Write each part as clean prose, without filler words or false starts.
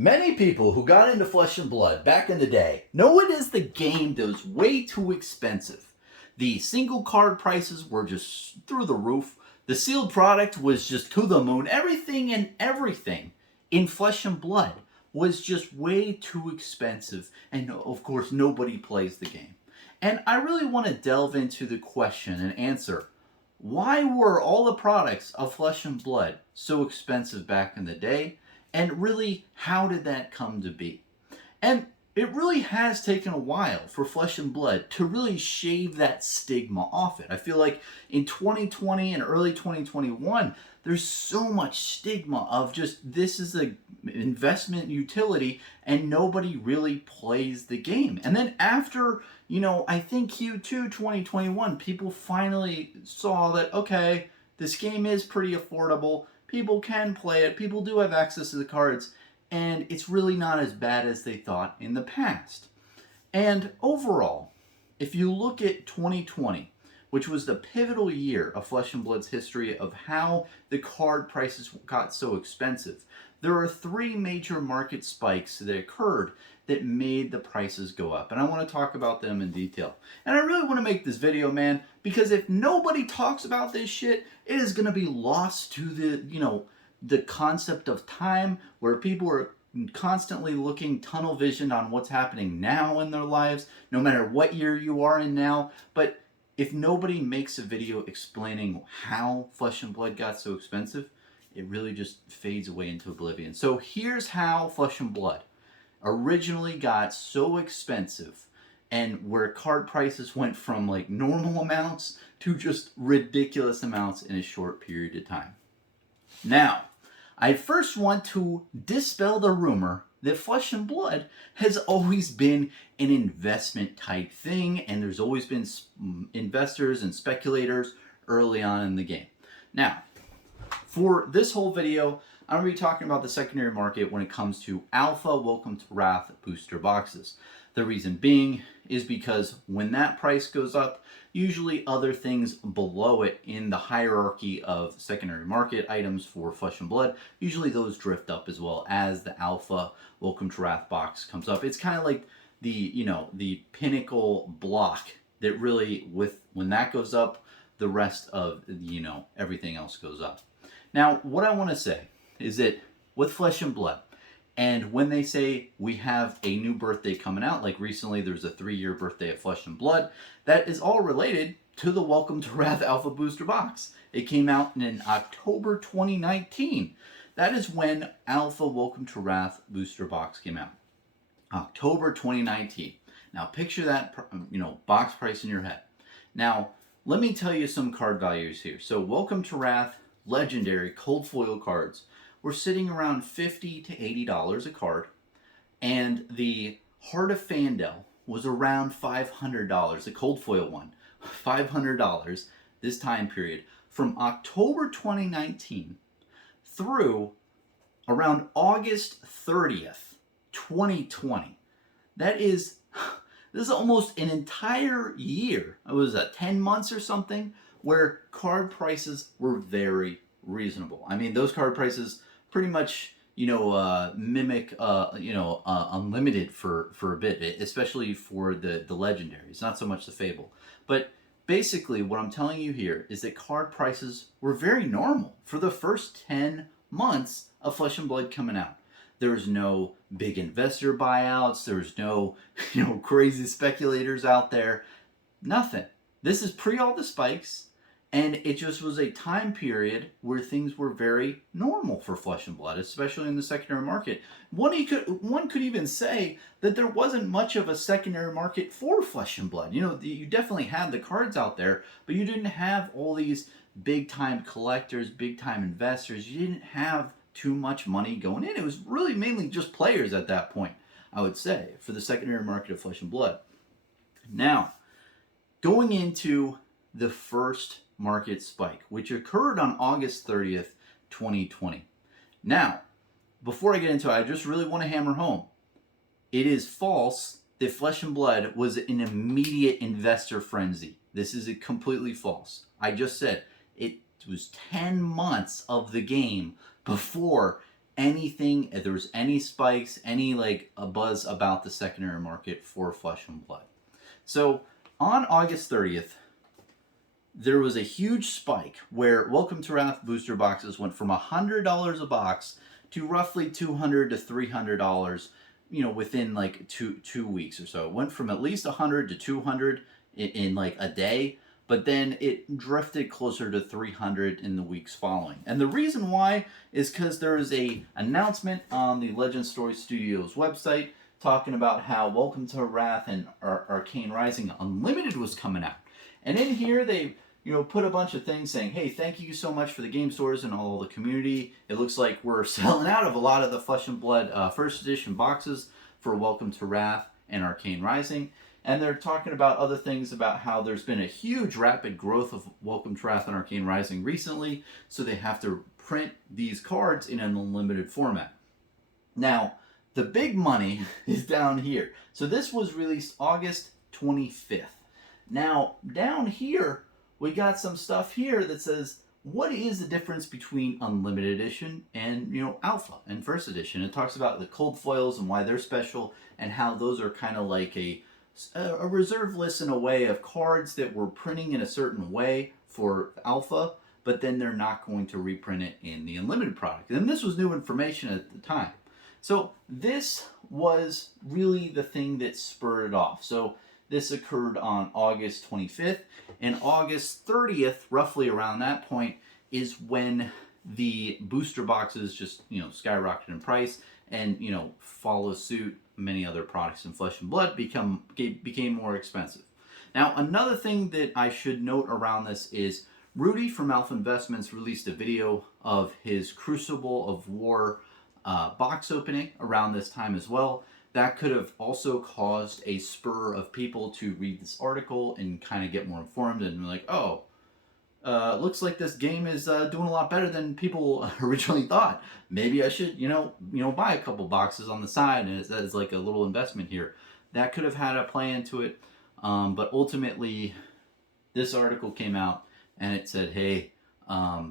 Many people who got into Flesh and Blood back in the day know it is the game that was way too expensive. The single card prices were just through the roof. The sealed product was just to the moon. Everything in Flesh and Blood was just way too expensive. And of course, nobody plays the game. And I really want to delve into the question and answer, why were all the products of Flesh and Blood so expensive back in the day? And really, how did that come to be? And it really has taken a while for Flesh and Blood to really shave that stigma off it. I feel like in 2020 and early 2021, there's so much stigma of just this is a investment utility and nobody really plays the game. And then after, I think Q2 2021, people finally saw that, okay, this game is pretty affordable. People can play it. People do have access to the cards. And it's really not as bad as they thought in the past. And overall, if you look at 2020, which was the pivotal year of Flesh and Blood's history of how the card prices got so expensive, there are three major market spikes that occurred that made the prices go up. And I want to talk about them in detail. And I really want to make this video, man, because if nobody talks about this shit, it is going to be lost to the concept of time, where people are constantly looking tunnel visioned on what's happening now in their lives, no matter what year you are in now. But if nobody makes a video explaining how Flesh and Blood got so expensive, it really just fades away into oblivion. So here's how Flesh and Blood originally got so expensive, and where card prices went from like normal amounts to just ridiculous amounts in a short period of time. Now, I first want to dispel the rumor that Flesh and Blood has always been an investment type thing, and there's always been investors and speculators early on in the game. Now, for this whole video, I'm going to be talking about the secondary market when it comes to Alpha Welcome to Wrath booster boxes. The reason being is because when that price goes up, usually other things below it in the hierarchy of secondary market items for Flesh and Blood, usually those drift up as well as the Alpha Welcome to Wrath box comes up. It's kind of like the pinnacle block that really, when that goes up, the rest of everything else goes up. Now, what I want to say is that with Flesh and Blood, and when they say we have a new birthday coming out, like recently there's a 3-year birthday of Flesh and Blood, that is all related to the Welcome to Wrath Alpha Booster Box. It came out in October 2019. That is when Alpha Welcome to Wrath Booster Box came out. October 2019. Now picture that box price in your head. Now, let me tell you some card values here. So Welcome to Wrath Legendary Cold Foil cards, we're sitting around $50 to $80 a card, and the Heart of Fandel was around $500, the cold foil one, $500 this time period, from October 2019 through around August 30th, 2020. This is almost an entire year. It was 10 months or something where card prices were very reasonable. I mean, those card prices pretty much, mimic, Unlimited for a bit, especially for the legendaries, not so much the Fable. But basically, what I'm telling you here is that card prices were very normal for the first 10 months of Flesh and Blood coming out. There was no big investor buyouts. There was no, crazy speculators out there. Nothing. This is pre all the spikes. And it just was a time period where things were very normal for Flesh and Blood, especially in the secondary market. One could even say that there wasn't much of a secondary market for Flesh and Blood. You definitely had the cards out there, but you didn't have all these big-time collectors, big-time investors. You didn't have too much money going in. It was really mainly just players at that point, I would say, for the secondary market of Flesh and Blood. Now, going into the first market spike, which occurred on August 30th, 2020. Now, before I get into it, I just really want to hammer home. It is false that Flesh and Blood was an immediate investor frenzy. This is completely false. I just said it was 10 months of the game before anything, if there was any spikes, any like a buzz about the secondary market for Flesh and Blood. So on August 30th, there was a huge spike where Welcome to Wrath booster boxes went from $100 a box to roughly $200 to $300, within like two weeks or so. It went from at least 100 to 200 in like a day, but then it drifted closer to 300 in the weeks following. And the reason why is because there is a announcement on the Legend Story Studios website talking about how Welcome to Wrath and Arcane Rising Unlimited was coming out. And in here they put a bunch of things saying, hey, thank you so much for the game stores and all the community. It looks like we're selling out of a lot of the Flesh and Blood first edition boxes for Welcome to Wrath and Arcane Rising. And they're talking about other things about how there's been a huge rapid growth of Welcome to Wrath and Arcane Rising recently, so they have to print these cards in an unlimited format. Now, the big money is down here. So this was released August 25th. Now, down here, we got some stuff here that says, what is the difference between Unlimited Edition and, Alpha and First Edition? It talks about the cold foils and why they're special and how those are kind of like a reserve list in a way of cards that we're printing in a certain way for Alpha, but then they're not going to reprint it in the Unlimited product. And this was new information at the time. So this was really the thing that spurred it off. So this occurred on August 25th, and August 30th, roughly around that point, is when the booster boxes just, skyrocketed in price and, follow suit. Many other products in Flesh and Blood became more expensive. Now, another thing that I should note around this is Rudy from Alpha Investments released a video of his Crucible of War box opening around this time as well. That could have also caused a spur of people to read this article and kind of get more informed and be like, oh, looks like this game is doing a lot better than people originally thought. Maybe I should, buy a couple boxes on the side and as like a little investment here. That could have had a play into it. But ultimately, this article came out and it said, hey,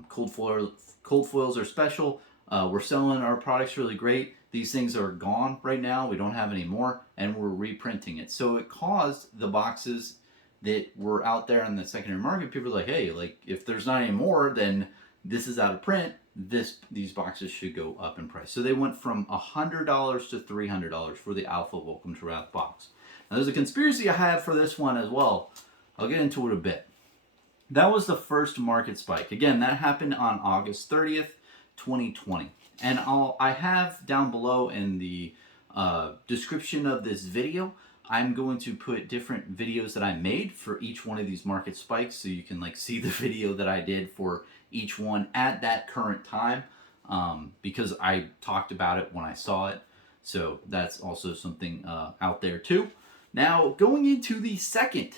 cold foils are special. We're selling our products really great. These things are gone right now. We don't have any more, and we're reprinting it. So it caused the boxes that were out there on the secondary market. People are like, hey, like if there's not any more, then this is out of print. These boxes should go up in price. So they went from $100 to $300 for the Alpha Welcome to Wrath box. Now there's a conspiracy I have for this one as well. I'll get into it a bit. That was the first market spike. Again, that happened on August 30th, 2020. And I have down below in the description of this video, I'm going to put different videos that I made for each one of these market spikes, so you can like see the video that I did for each one at that current time, because I talked about it when I saw it. So that's also something out there too. Now going into the second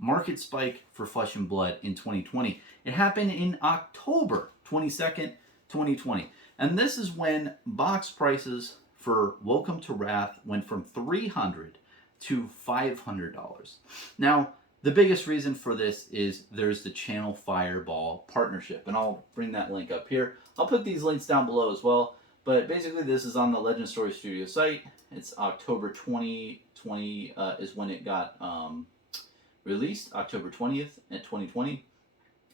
market spike for Flesh and Blood in 2020, it happened in October 22nd, 2020. And this is when box prices for Welcome to Wrath went from $300 to $500. Now, the biggest reason for this is there's the Channel Fireball partnership, and I'll bring that link up here. I'll put these links down below as well, but basically this is on the Legend Story Studio site. It's October 2020 is when it got released, October 20th in 2020.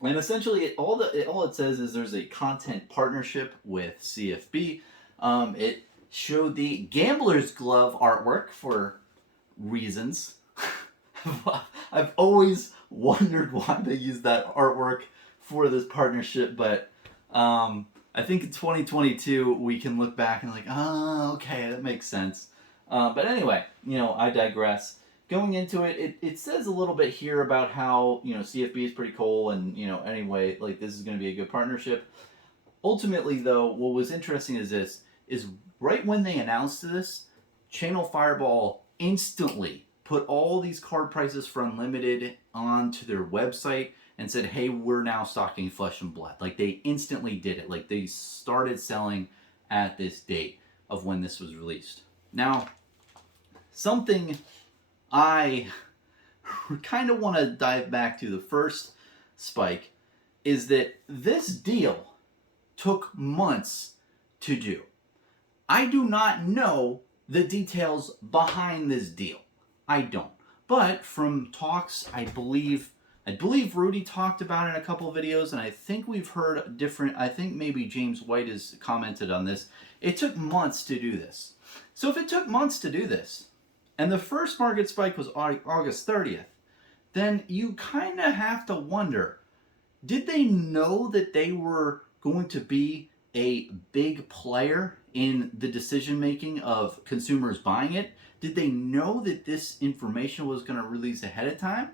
And essentially, all it says is there's a content partnership with CFB. It showed the Gambler's Glove artwork for reasons. I've always wondered why they use that artwork for this partnership, but I think in 2022 we can look back and like, oh, okay, that makes sense. But anyway, I digress. Going into it, it says a little bit here about how, CFB is pretty cool and, anyway, like this is going to be a good partnership. Ultimately, though, what was interesting is right when they announced this, Channel Fireball instantly put all these card prices for Unlimited onto their website and said, hey, we're now stocking Flesh and Blood. Like they instantly did it. Like they started selling at this date of when this was released. Now, something I kind of want to dive back to the first spike is that this deal took months to do. I do not know the details behind this deal. I don't. But from talks, I believe Rudy talked about it in a couple of videos, and I think we've heard different. I think maybe James White has commented on this. It took months to do this. So if it took months to do this, and the first market spike was August 30th, then you kind of have to wonder, did they know that they were going to be a big player in the decision making of consumers buying it? Did they know that this information was going to release ahead of time?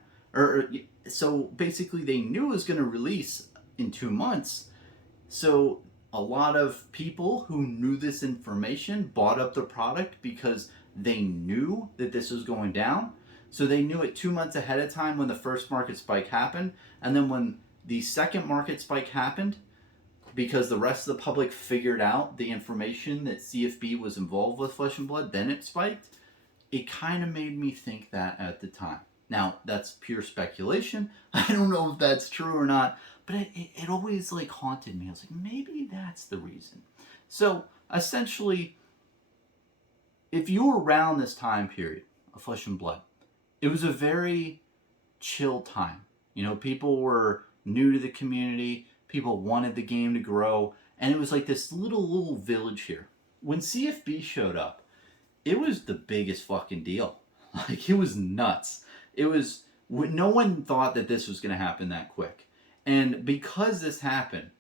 So basically they knew it was going to release in 2 months. So a lot of people who knew this information bought up the product because they knew that this was going down. So they knew it 2 months ahead of time when the first market spike happened. And then when the second market spike happened, because the rest of the public figured out the information that CFB was involved with Flesh and Blood, then it spiked. It kind of made me think that at the time. Now, that's pure speculation. I don't know if that's true or not, but it always like haunted me. I was like, maybe that's the reason. So essentially, if you were around this time period of Flesh and Blood, it was a very chill time. You know, people were new to the community. People wanted the game to grow. And it was like this little village here. When CFB showed up, it was the biggest fucking deal. Like, it was nuts. It was, no one thought that this was going to happen that quick. And because this happened,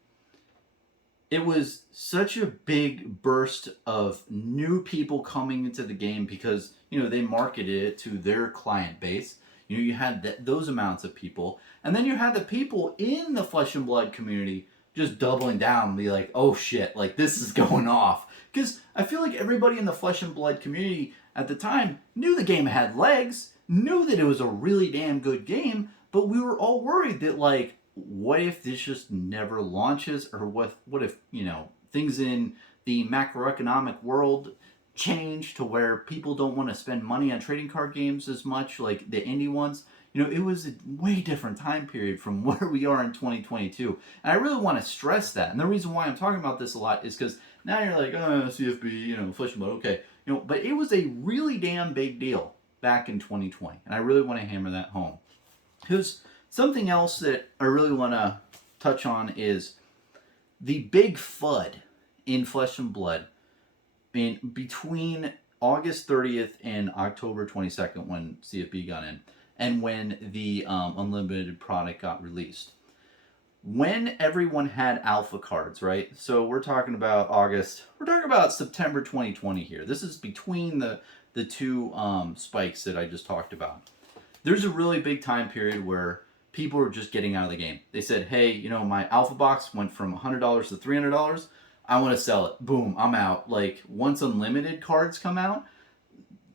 it was such a big burst of new people coming into the game because, you know, they marketed it to their client base. You know, you had those amounts of people. And then you had the people in the Flesh and Blood community just doubling down and be like, oh shit, like this is going off. Because I feel like everybody in the Flesh and Blood community at the time knew the game had legs, knew that it was a really damn good game, but we were all worried that, like, what if this just never launches? Or what if, you know, things in the macroeconomic world change to where people don't want to spend money on trading card games as much, like the indie ones? You know, it was a way different time period from where we are in 2022. And I really want to stress that. And the reason why I'm talking about this a lot is because now you're like, oh, CFB, you know, Flesh and Blood, okay. You know, but it was a really damn big deal back in 2020. And I really want to hammer that home. Because something else that I really want to touch on is the big FUD in Flesh and Blood in between August 30th and October 22nd when CFB got in, and when the Unlimited product got released. When everyone had alpha cards, right? So we're talking about September 2020 here. This is between the two spikes that I just talked about. There's a really big time period where people were just getting out of the game. They said, hey, you know, my alpha box went from $100 to $300. I want to sell it. Boom, I'm out. Like, once Unlimited cards come out,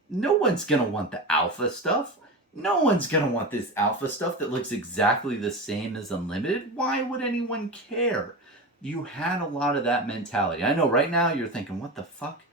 no one's going to want the alpha stuff. No one's going to want this alpha stuff that looks exactly the same as Unlimited. Why would anyone care? You had a lot of that mentality. I know right now you're thinking, what the fuck?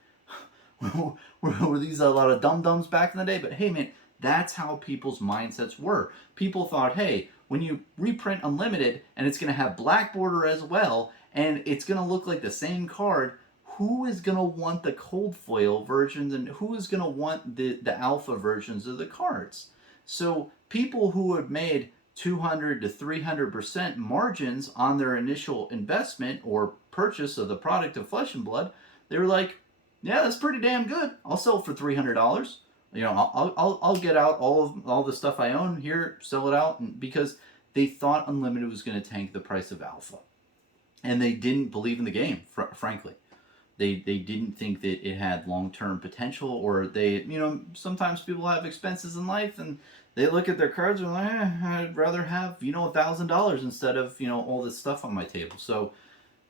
were these a lot of dum-dums back in the day? But hey, man, that's how people's mindsets were. People thought, hey, when you reprint Unlimited and it's going to have black border as well, and it's going to look like the same card, who is going to want the cold foil versions and who is going to want the alpha versions of the cards? So people who had made 200 to 300% margins on their initial investment or purchase of the product of Flesh and Blood, they were like, yeah, that's pretty damn good. I'll sell it for $300. You know, I'll get out all the stuff I own here, sell it out, and because they thought Unlimited was going to tank the price of alpha. And they didn't believe in the game, frankly. They didn't think that it had long-term potential, or they, you know, sometimes people have expenses in life and they look at their cards and like, I'd rather have, you know, $1,000 instead of, you know, all this stuff on my table. So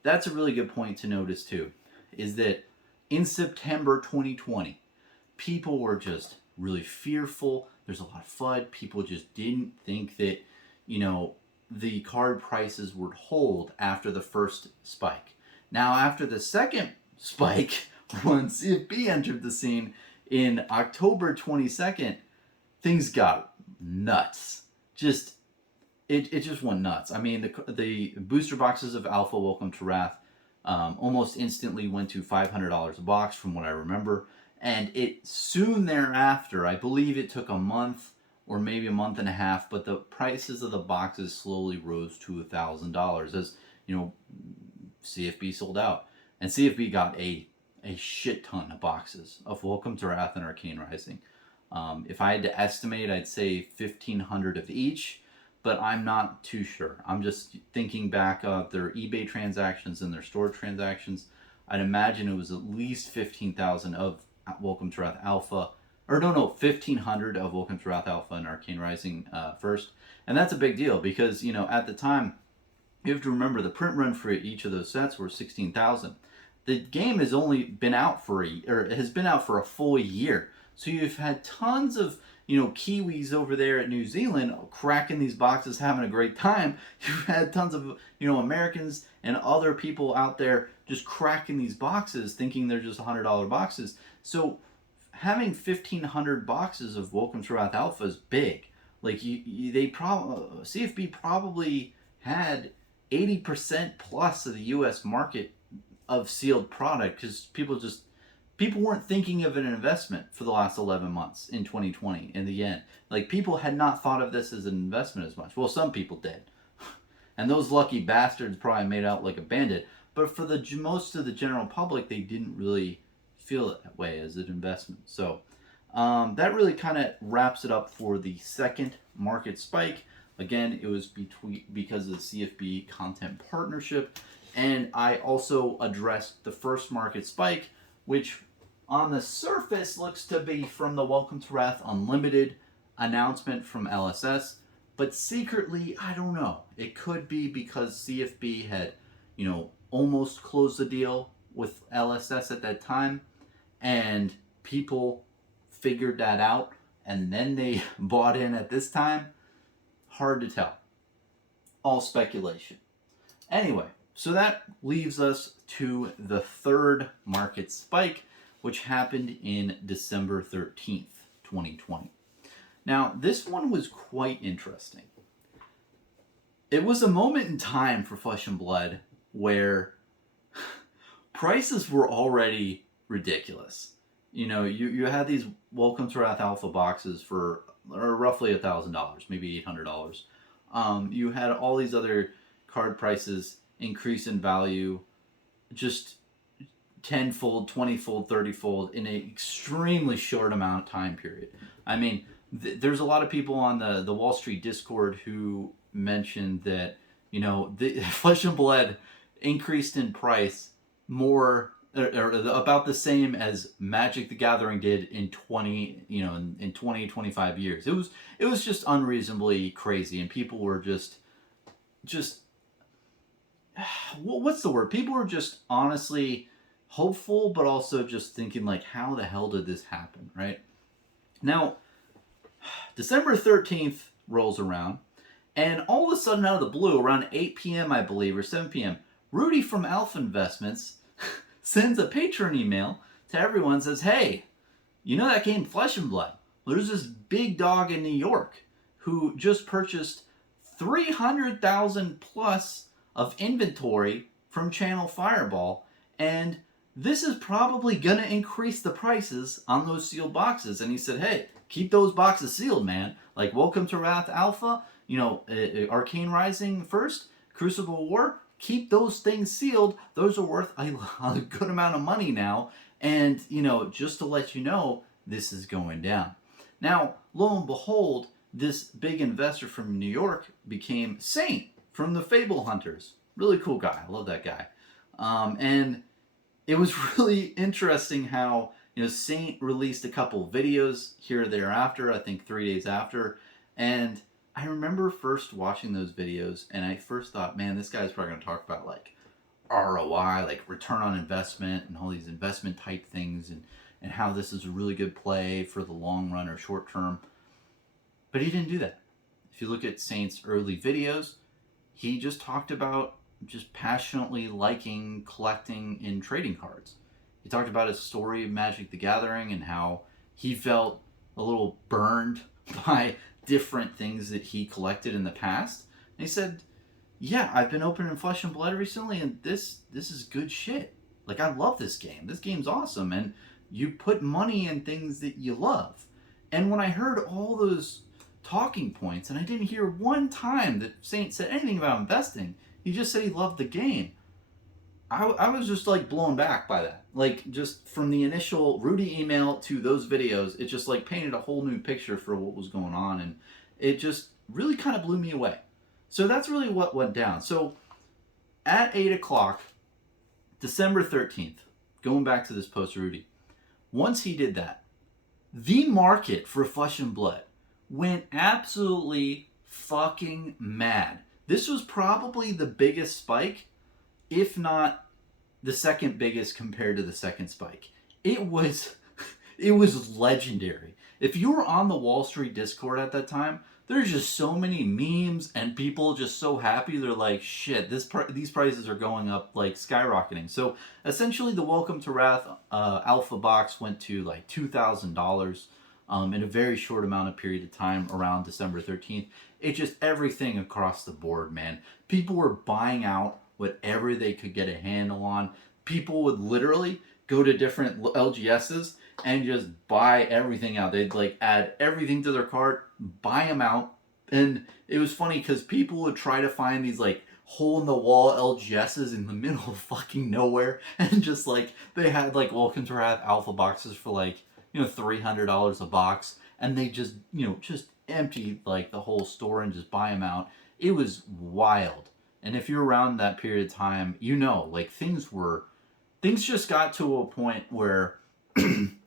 that's a really good point to notice too, is that in September 2020, people were just really fearful. There's a lot of FUD. People just didn't think that, you know, the card prices would hold after the first spike. Now, after the second spike, when CFB entered the scene in October 22nd, things got nuts. It just went nuts. I mean, the booster boxes of Alpha Welcome to Wrath Almost instantly went to $500 a box from what I remember. And it soon thereafter, I believe it took a month or maybe a month and a half, but the prices of the boxes slowly rose to $1,000 as, you know, CFB sold out. And CFB got a shit ton of boxes of Welcome to Wrath and Arcane Rising. If I had to estimate, I'd say 1,500 of each, but I'm not too sure. I'm just thinking back of their eBay transactions and their store transactions. I'd imagine it was at least 15,000 of Welcome to Wrath Alpha, or no, 1,500 of Welcome to Wrath Alpha and Arcane Rising first. And that's a big deal because, you know, at the time, you have to remember the print run for each of those sets were 16,000. The game has only been out for has been out for a full year. So you've had tons of, you know, Kiwis over there at New Zealand cracking these boxes, having a great time. You've had tons of, you know, Americans and other people out there just cracking these boxes, thinking they're just $100 boxes. So having 1,500 boxes of Welcome to Wrath Alpha is big. Like CFB probably had 80% plus of the U.S. market of sealed product because people weren't thinking of an investment for the last 11 months in 2020 in the end. Like, people had not thought of this as an investment as much. Well, some people did. And those lucky bastards probably made out like a bandit. But for the most of the general public, they didn't really feel it that way as an investment. So that really kind of wraps it up for the second market spike. Again, it was because of the CFB content partnership. And I also addressed the first market spike, which on the surface looks to be from the Welcome to Wrath Unlimited announcement from LSS. But secretly, I don't know. It could be because CFB had, you know, almost closed the deal with LSS at that time. And people figured that out. And then they bought in at this time. Hard to tell. All speculation. Anyway, so that leaves us to the third market spike, which happened in December 13th, 2020. Now, this one was quite interesting. It was a moment in time for Flesh and Blood where prices were already ridiculous. You know, you had these Welcome to Wrath Alpha boxes for roughly $1,000, maybe $800. You had all these other card prices increase in value just tenfold, 20-fold, 30-fold in an extremely short amount of time period. I mean, there's a lot of people on the Wall Street Discord who mentioned that, you know, the Flesh and Blood increased in price more or about the same as Magic the Gathering did in 20, 25 years. It was just unreasonably crazy, and people were just what's the word? People were just honestly hopeful, but also just thinking like, how the hell did this happen, right? Now, December 13th rolls around, and all of a sudden, out of the blue, around 8 p.m., I believe, or 7 p.m., Rudy from Alpha Investments sends a Patreon email to everyone and says, hey, you know that game Flesh and Blood? Well, there's this big dog in New York who just purchased 300,000 plus of inventory from Channel Fireball, and this is probably going to increase the prices on those sealed boxes. And he said, hey, keep those boxes sealed, man. Like Welcome to Wrath Alpha, Arcane Rising first, Crucible War, keep those things sealed. Those are worth a good amount of money now. And, just to let you know, this is going down. Now, lo and behold, this big investor from New York became Saint from the Fable Hunters. Really cool guy. I love that guy. And it was really interesting how, Saint released a couple videos here or thereafter, I think 3 days after. And I remember first watching those videos, and I first thought, man, this guy's probably going to talk about like ROI, like return on investment and all these investment type things, and how this is a really good play for the long run or short term. But he didn't do that. If you look at Saint's early videos, he just talked about just passionately liking collecting and trading cards. He talked about his story of Magic the Gathering and how he felt a little burned by different things that he collected in the past. And he said, yeah, I've been opening Flesh and Blood recently, and this is good shit. Like, I love this game. This game's awesome, and you put money in things that you love. And when I heard all those talking points, and I didn't hear one time that Saint said anything about investing, he just said he loved the game. I was just like blown back by that. Like, just from the initial Rudy email to those videos, it just like painted a whole new picture for what was going on, and it just really kind of blew me away. So that's really what went down. So at 8 o'clock, December 13th, going back to this post Rudy, once he did that, the market for Flesh and Blood went absolutely fucking mad. This was probably the biggest spike, if not the second biggest compared to the second spike. It was it was legendary. If you were on the Wall Street Discord at that time, there's just so many memes and people just so happy. They're like, shit, these prices are going up like skyrocketing. So essentially the Welcome to Wrath alpha box went to like $2,000 in a very short amount of period of time around December 13th. It just everything across the board, man. People were buying out whatever they could get a handle on. People would literally go to different LGSs and just buy everything out. They'd like add everything to their cart, buy them out. And it was funny because people would try to find these like hole in the wall LGSs in the middle of fucking nowhere, and just like they had like Welcome to Wrath alpha boxes for like, you know, $300 a box, and they just, you know, just empty like the whole store and just buy them out. It was wild. And if you're around that period of time, you know, like things just got to a point where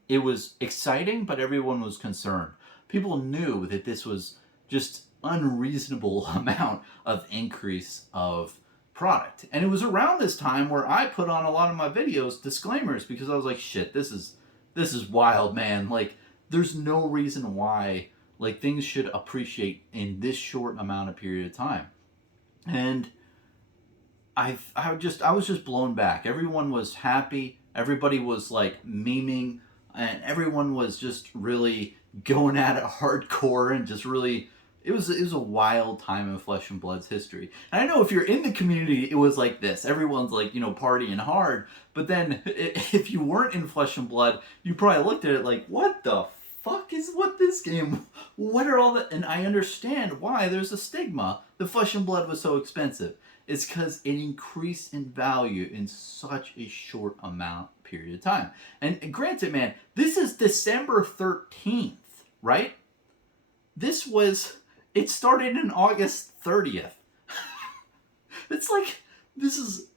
it was exciting, but everyone was concerned. People knew that this was just unreasonable amount of increase of product. And it was around this time where I put on a lot of my videos disclaimers, because I was like, shit, this is wild, man. Like, there's no reason why like things should appreciate in this short amount of period of time. And I was just blown back. Everyone was happy. Everybody was like memeing, and everyone was just really going at it hardcore, and just really it was a wild time in Flesh and Blood's history. And I know if you're in the community, it was like this. Everyone's like, you know, partying hard. But then if you weren't in Flesh and Blood, you probably looked at it like, what the fuck is what this game? What are all the? And I understand why there's a stigma. The Flesh and Blood was so expensive. It's because it increased in value in such a short period of time. And granted, man, this is December 13th, right? It started in August 30th. It's like, this is,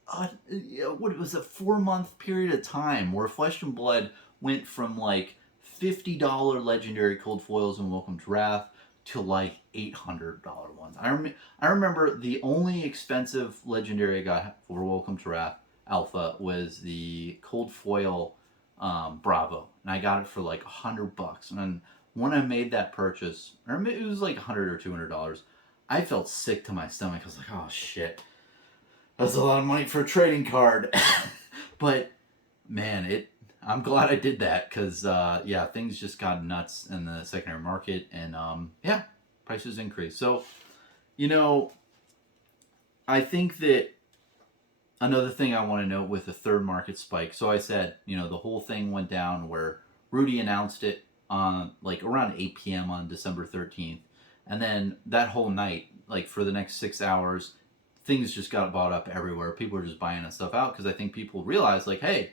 what was a 4-month period of time where Flesh and Blood went from like $50 legendary cold foils and Welcome to Wrath to like $800 ones. I remember the only expensive legendary I got for Welcome to Wrath Alpha was the cold foil Bravo, and I got it for like $100. And then when I made that purchase, or it was like $100 or $200, I felt sick to my stomach. I was like, oh shit, that's a lot of money for a trading card. But man, I'm glad I did that, because yeah, things just got nuts in the secondary market, and yeah, prices increased. So, you know, I think that another thing I want to note with the third market spike. So I said, you know, the whole thing went down where Rudy announced it on like around 8 p.m. on December 13th, and then that whole night, like for the next 6 hours, things just got bought up everywhere. People were just buying that stuff out, because I think people realized like, hey,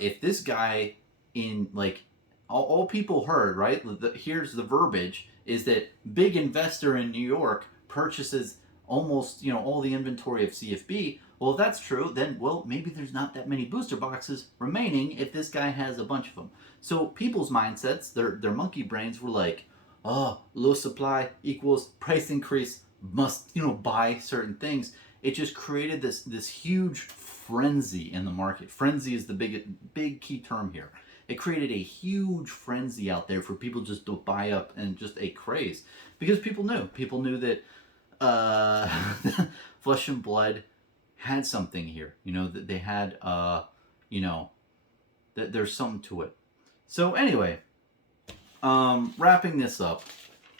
if this guy in like all people heard, right? Here's the verbiage, is that big investor in New York purchases almost, you know, all the inventory of CFB. Well, if that's true, then, well, maybe there's not that many booster boxes remaining if this guy has a bunch of them. So people's mindsets, their monkey brains were like, oh, low supply equals price increase, must, you know, buy certain things. It just created this huge frenzy in the market. Frenzy is the big key term here. It created a huge frenzy out there for people just to buy up, and just a craze, because people knew that Flesh and Blood had something here. You know, that they had, you know, that there's something to it. So anyway, wrapping this up,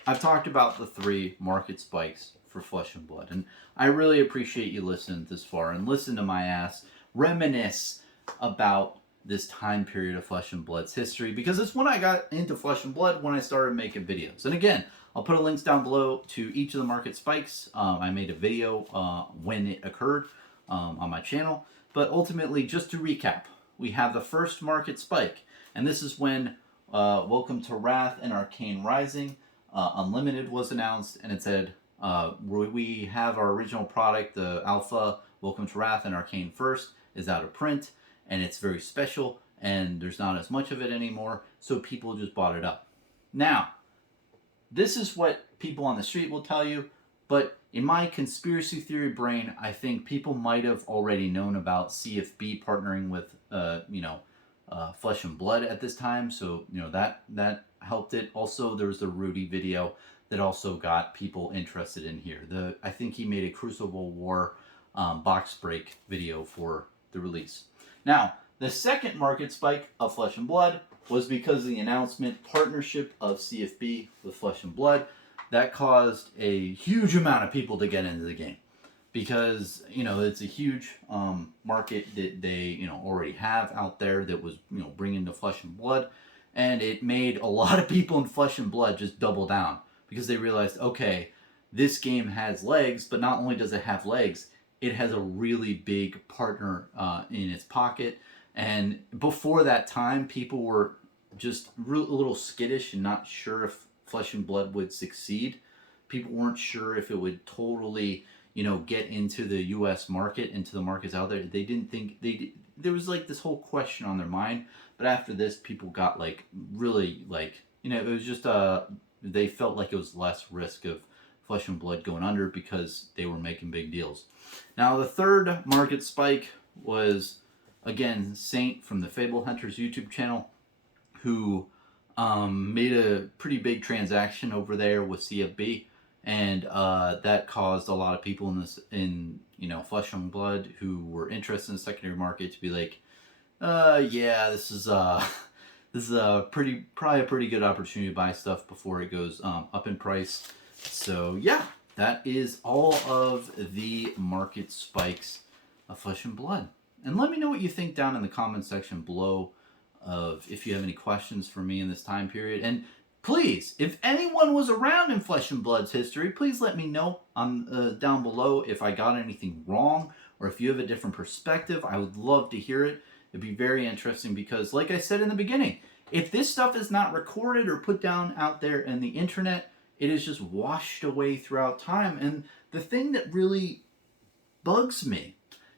I've talked about the 3 market spikes for Flesh and Blood. And I really appreciate you listening this far and listen to my ass reminisce about this time period of Flesh and Blood's history, because it's when I got into Flesh and Blood, when I started making videos. And again, I'll put links down below to each of the market spikes. I made a video when it occurred on my channel. But ultimately, just to recap, we have the first market spike. And this is when Welcome to Wrath and Arcane Rising, Unlimited was announced. And it said, we have our original product, the Alpha, Welcome to Wrath and Arcane First, is out of print. And it's very special. And there's not as much of it anymore. So people just bought it up. Now, this is what people on the street will tell you, but in my conspiracy theory brain, I think people might have already known about CFB partnering with, Flesh and Blood at this time. So, that helped it. Also, there was the Rudy video that also got people interested in here. I think he made a Crucible War box break video for the release. Now, the second market spike of Flesh and Blood was because of the announcement partnership of CFB with Flesh and Blood. That caused a huge amount of people to get into the game, because it's a huge market that they already have out there that was bringing to Flesh and Blood, and it made a lot of people in Flesh and Blood just double down, because they realized, okay, this game has legs, but not only does it have legs, it has a really big partner in its pocket. And before that time, people were just a little skittish and not sure if Flesh and Blood would succeed. People weren't sure if it would totally, get into the U.S. market, into the markets out there. They didn't think there was like this whole question on their mind. But after this, people got really it was just they felt like it was less risk of Flesh and Blood going under, because they were making big deals. Now, the third market spike was, again, Saint from the Fable Hunters YouTube channel, who made a pretty big transaction over there with CFB, and that caused a lot of people in Flesh and Blood who were interested in the secondary market to be like, yeah, this is probably a pretty good opportunity to buy stuff before it goes up in price. So yeah, that is all of the market spikes of Flesh and Blood. And let me know what you think down in the comment section below, of if you have any questions for me in this time period. And please, if anyone was around in Flesh and Blood's history, please let me know down below if I got anything wrong, or if you have a different perspective. I would love to hear it. It'd be very interesting, because like I said in the beginning, if this stuff is not recorded or put down out there in the internet, it is just washed away throughout time. And the thing that really bugs me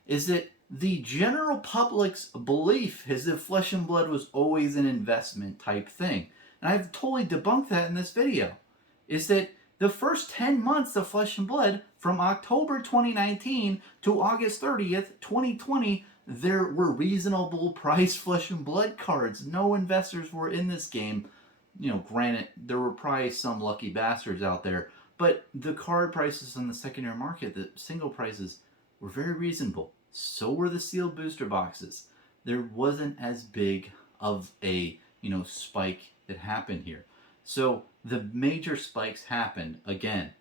is that the general public's belief is that Flesh and Blood was always an investment type thing. And I've totally debunked that in this video. Is that the first 10 months of Flesh and Blood, from October 2019 to August 30th, 2020, there were reasonable price Flesh and Blood cards. No investors were in this game. Granted, there were probably some lucky bastards out there, but the card prices on the secondary market, the single prices, were very reasonable. So were the sealed booster boxes. There wasn't as big of a spike that happened here. So the major spikes happened again.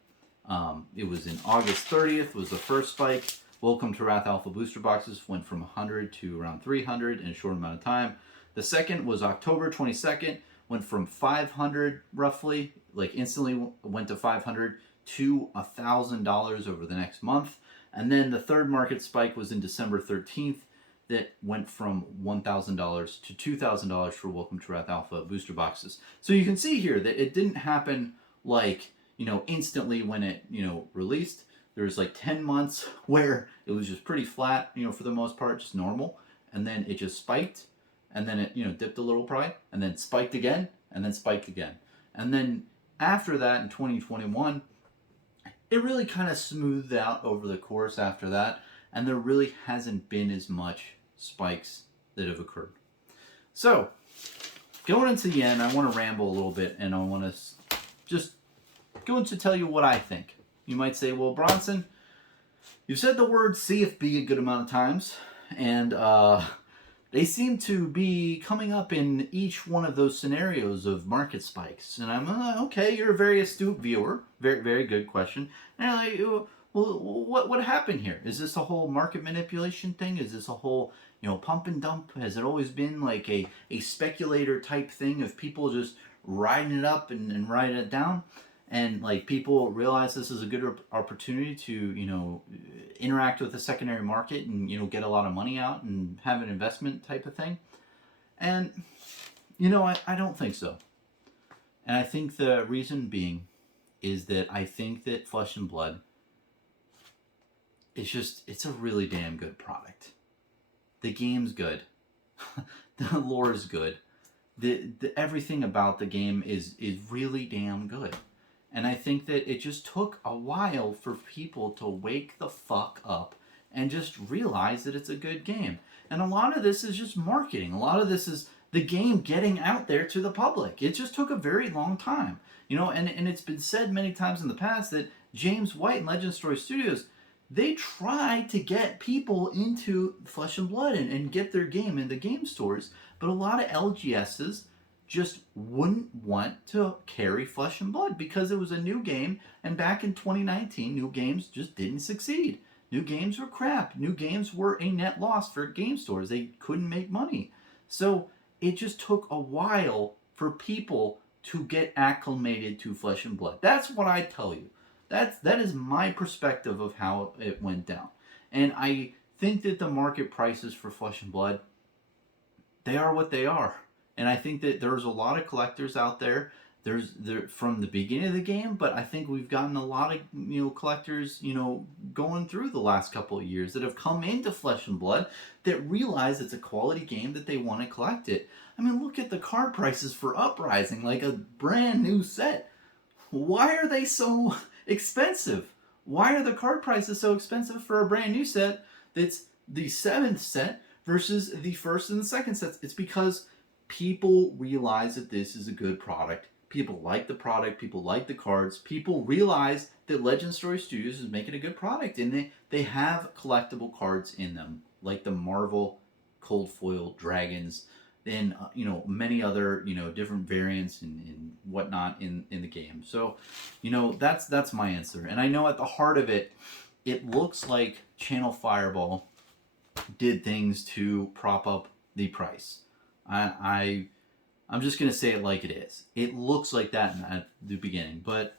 It was in August 30th was the first spike. Welcome to Wrath Alpha booster boxes went from 100 to around 300 in a short amount of time. The second was October 22nd, went from 500 roughly, instantly went to 500 to $1,000 over the next month. And then the third market spike was in December 13th, that went from $1,000 to $2,000 for Welcome to Wrath Alpha booster boxes. So you can see here that it didn't happen instantly when it, released. There was 10 months where it was just pretty flat, for the most part, just normal. And then it just spiked, and then it, dipped a little probably, and then spiked again, and then spiked again. And then after that in 2021, it really kind of smoothed out over the course after that, and there really hasn't been as much spikes that have occurred. So, going into the end, I want to ramble a little bit, and I want to just go into tell you what I think. You might say, well, Bronson, you've said the word CFB a good amount of times, and they seem to be coming up in each one of those scenarios of market spikes. And I'm okay. You're a very astute viewer. Very very good question. And I'm like, well, what happened here? Is this a whole market manipulation thing? Is this a whole pump and dump? Has it always been like a speculator type thing of people just riding it up and riding it down? And like people realize this is a good opportunity to interact with the secondary market and get a lot of money out and have an investment type of thing. And I don't think so. And I think the reason being is that I think that Flesh and Blood it's a really damn good product. The game's good. The lore is good. The everything about the game is really damn good. And I think that it just took a while for people to wake the fuck up and just realize that it's a good game. And a lot of this is just marketing. A lot of this is the game getting out there to the public. It just took a very long time. And it's been said many times in the past that James White and Legend Story Studios, they try to get people into Flesh and Blood and get their game in the game stores. But a lot of LGSs just wouldn't want to carry Flesh and Blood because it was a new game, and back in 2019 new games just didn't succeed. New games were crap. New games were a net loss for game stores. They couldn't make money. So it just took a while for people to get acclimated to Flesh and Blood. That's what I tell you. That is my perspective of how it went down. And I think that the market prices for Flesh and Blood, they are what they are. And I think that there's a lot of collectors out there. There from the beginning of the game, but I think we've gotten a lot of collectors going through the last couple of years that have come into Flesh and Blood that realize it's a quality game that they want to collect it. I mean, look at the card prices for Uprising, like a brand new set. Why are they so expensive? Why are the card prices so expensive for a brand new set that's the 7th set versus the 1st and the 2nd sets? It's because people realize that this is a good product. People like the product. People like the cards. People realize that Legend Story Studios is making a good product, and they have collectible cards in them, like the Marvel Cold Foil Dragons, and many other different variants and whatnot in the game. So that's my answer. And I know at the heart of it, it looks like Channel Fireball did things to prop up the price. I'm just going to say it like it is. It looks like that at the beginning, but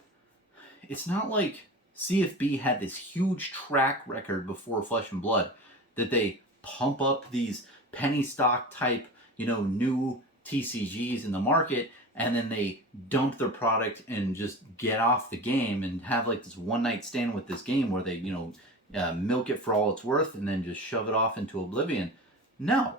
it's not like CFB had this huge track record before Flesh and Blood that they pump up these penny stock type, new TCGs in the market, and then they dump their product and just get off the game and have like this one night stand with this game where they, milk it for all it's worth and then just shove it off into oblivion. No.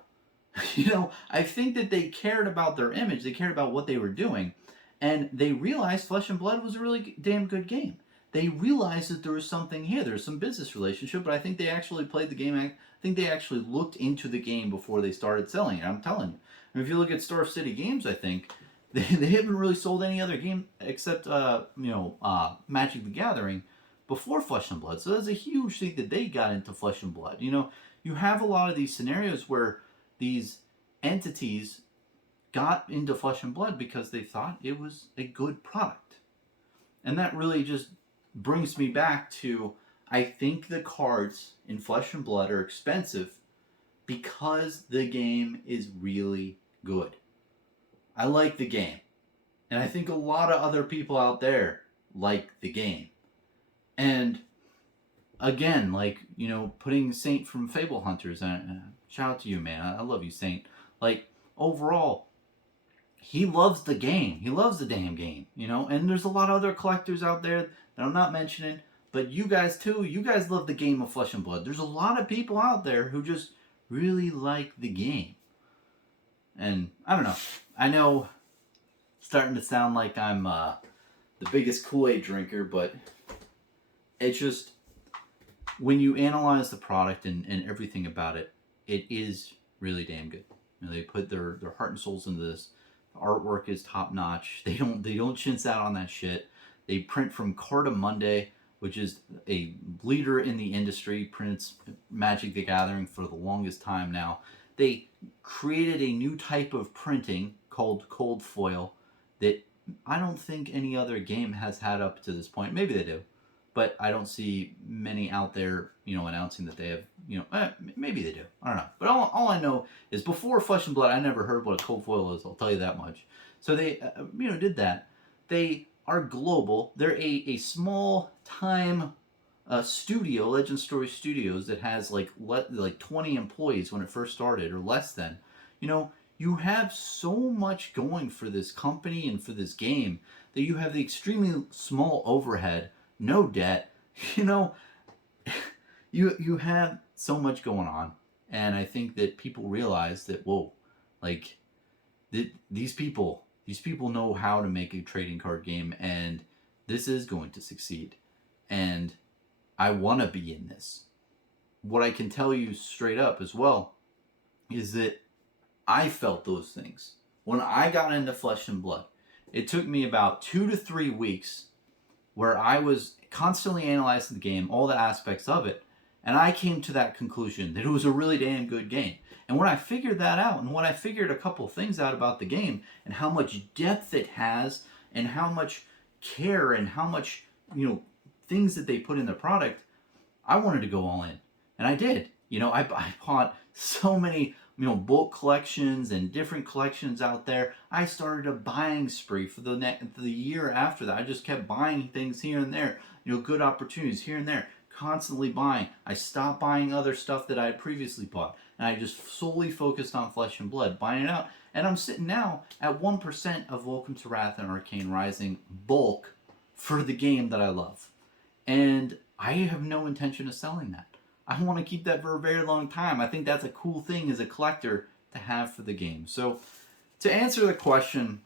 I think that they cared about their image. They cared about what they were doing. And they realized Flesh and Blood was a really damn good game. They realized that there was something here. There's some business relationship, but I think they actually played the game. I think they actually looked into the game before they started selling it. I'm telling you. I mean, if you look at Star City Games, I think they haven't really sold any other game except Magic the Gathering before Flesh and Blood. So that's a huge thing that they got into Flesh and Blood. You have a lot of these scenarios where these entities got into Flesh and Blood because they thought it was a good product. And that really just brings me back to, I think the cards in Flesh and Blood are expensive because the game is really good. I like the game. And I think a lot of other people out there like the game. And again, putting Saint from Fable Hunters, shout out to you, man. I love you, Saint. Overall, he loves the game. He loves the damn game, And there's a lot of other collectors out there that I'm not mentioning, but you guys too. You guys love the game of Flesh and Blood. There's a lot of people out there who just really like the game. And I don't know. I know, starting to sound like I'm the biggest Kool-Aid drinker, but it's just, when you analyze the product and everything about it, it is really damn good. They put their heart and souls into this. The artwork is top notch. They don't chintz out on that shit. They print from Carta Monday, which is a leader in the industry, prints Magic the Gathering for the longest time now. they created a new type of printing called cold foil that I don't think any other game has had up to this point. Maybe they do, but I don't see many out there, announcing that they have, maybe they do. I don't know. But all I know is before Flesh and Blood, I never heard what a cold foil is. I'll tell you that much. So they, did that. They are global. They're a small time studio, Legend Story Studios, that has like 20 employees when it first started, or less than. You have so much going for this company and for this game that you have the extremely small overhead, no debt. You have so much going on, and I think that people realize that, whoa, like these people know how to make a trading card game, and this is going to succeed, and I want to be in this. What I can tell you straight up as well is that I felt those things when I got into Flesh and Blood. It took me about 2 to 3 weeks where I was constantly analyzing the game, all the aspects of it, and I came to that conclusion that it was a really damn good game. And when I figured that out, and when I figured a couple of things out about the game, and how much depth it has, and how much care, and how much, things that they put in the product, I wanted to go all in. And I did. I bought so many, bulk collections and different collections out there. I started a buying spree for the year after that. I just kept buying things here and there, good opportunities here and there, constantly buying. I stopped buying other stuff that I had previously bought, and I just solely focused on Flesh and Blood, buying it out. And I'm sitting now at 1% of Welcome to Wrath and Arcane Rising bulk for the game that I love. And I have no intention of selling that. I want to keep that for a very long time. I think that's a cool thing as a collector to have for the game. So, to answer the question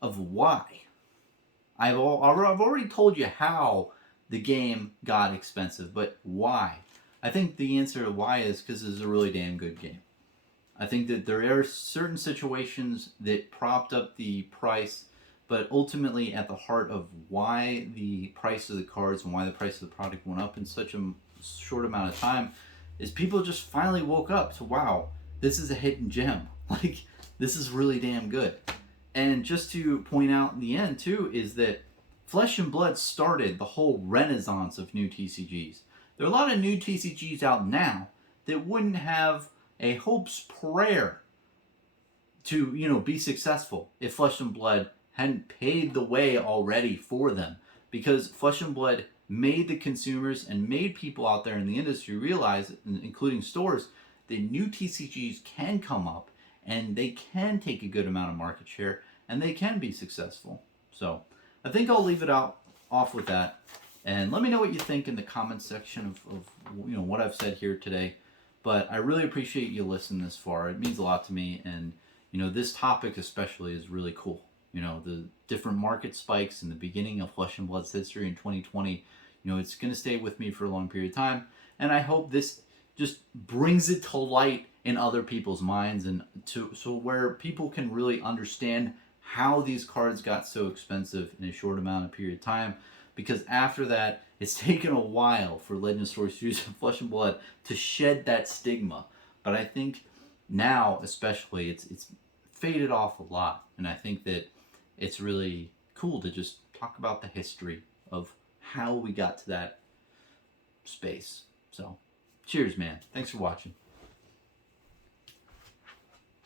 of why, I've already told you how the game got expensive, but why? I think the answer to why is because it's a really damn good game. I think that there are certain situations that propped up the price, but ultimately at the heart of why the price of the cards and why the price of the product went up in such a short amount of time is people just finally woke up to, wow, this is a hidden gem. Like, this is really damn good. And just to point out in the end too is that Flesh and Blood started the whole renaissance of new TCGs. There are a lot of new TCGs out now that wouldn't have a hope's prayer to, be successful if Flesh and Blood hadn't paved the way already for them. Because Flesh and Blood made the consumers and made people out there in the industry realize, including stores, that new TCGs can come up and they can take a good amount of market share and they can be successful. So I think I'll leave it off with that. And let me know what you think in the comments section of what I've said here today. But I really appreciate you listening this far. It means a lot to me. And, this topic especially is really cool. The different market spikes in the beginning of Flesh and Blood's history in 2020, it's going to stay with me for a long period of time. And I hope this just brings it to light in other people's minds, and so where people can really understand how these cards got so expensive in a short amount of period of time. Because after that, it's taken a while for Legend Story Studios and Flesh and Blood to shed that stigma. But I think now, especially, it's faded off a lot. And I think that it's really cool to just talk about the history of how we got to that space. So, cheers, man. Thanks for watching.